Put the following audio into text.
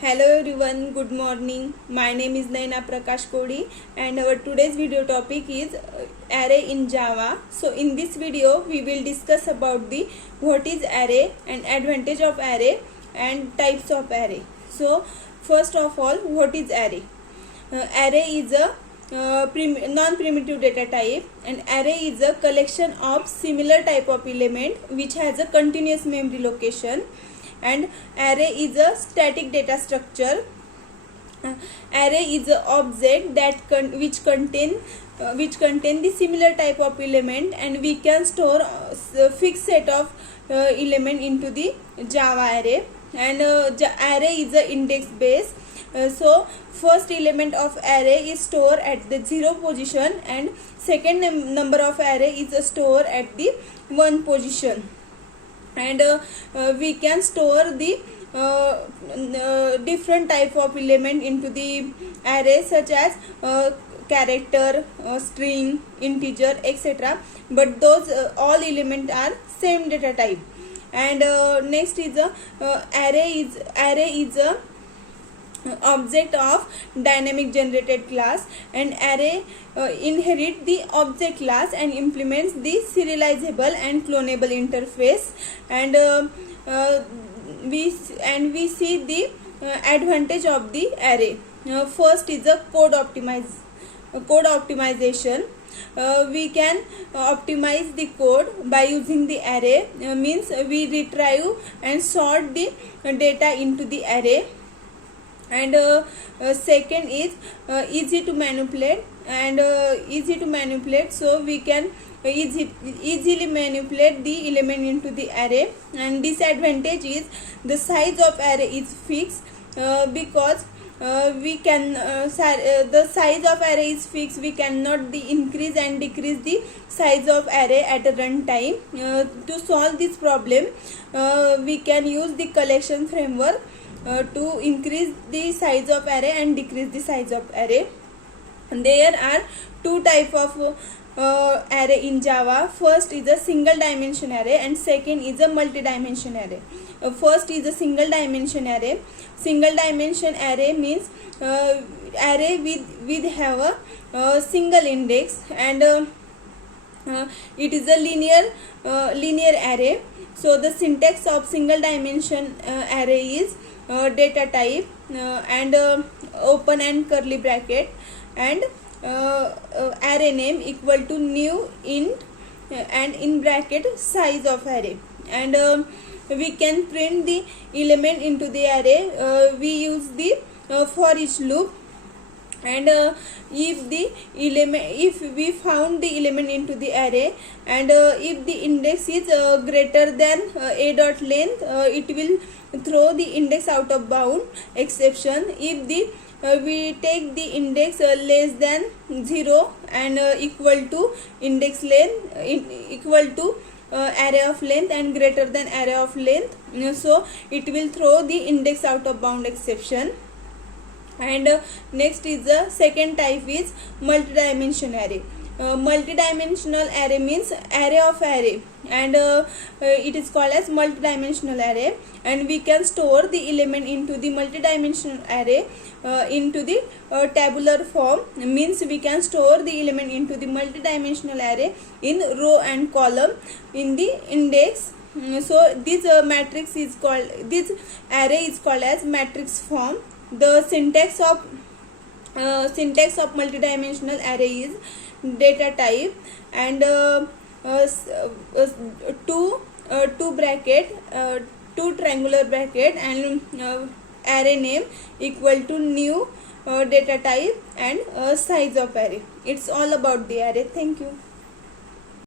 Hello everyone, good morning. My name is Naina Prakash Kodi and our today's video topic is array in Java. So in this video we will discuss about the what is array and advantage of array and types of array. So first of all, what is array? Array is a non-primitive data type, and array is a collection of similar type of element which has a continuous memory location, and array is a static data structure. Array is a object that which contain the similar type of element, and we can store a fixed set of element into the Java array. And array is a index base. So first element of array is stored at the 0 position, and second number of array is stored at the 1 position. And we can store the different type of element into the array, such as character, string, integer, etc. But those all elements are same data type. And next is a array is a object of dynamic generated class, and array inherit the object class and implements the serializable and clonable interface. And we see the advantage of the array. First is a code optimization. We can optimize the code by using the array. Means we retrieve and sort the data into the array. And second is easy to manipulate, so we can easily manipulate the element into the array. And disadvantage is the size of array is fixed, because we can the size of array is fixed. We cannot increase and decrease the size of array at a runtime. To solve this problem, we can use the collection framework to increase the size of array and decrease the size of array. And there are two type of array in Java. First is a single dimension array, and second is a multi-dimension array. First is a single dimension array. Single dimension array means array with have a single index, and it is a linear array. So the syntax of single dimension array is data type and open and curly bracket, and array name equal to new int and in bracket size of array. And we can print the element into the array. We use the for each loop. And if we found the element into the array, and if the index is greater than a dot length, it will throw the index out of bound exception. If we take the index less than 0 and equal to index length equal to array of length and greater than array of length, so it will throw the index out of bound exception. And next is the second type is multi-dimension array. Multi-dimensional array means array of array, and it is called as multi-dimensional array. And we can store the element into the multi-dimensional array into the tabular form. Means we can store the element into the multi-dimensional array in row and column in the index. So this matrix is called, this array is called as matrix form. The syntax of multidimensional array is data type, and two bracket, two triangular bracket, and array name equal to new data type and size of array. It's all about the array. Thank you.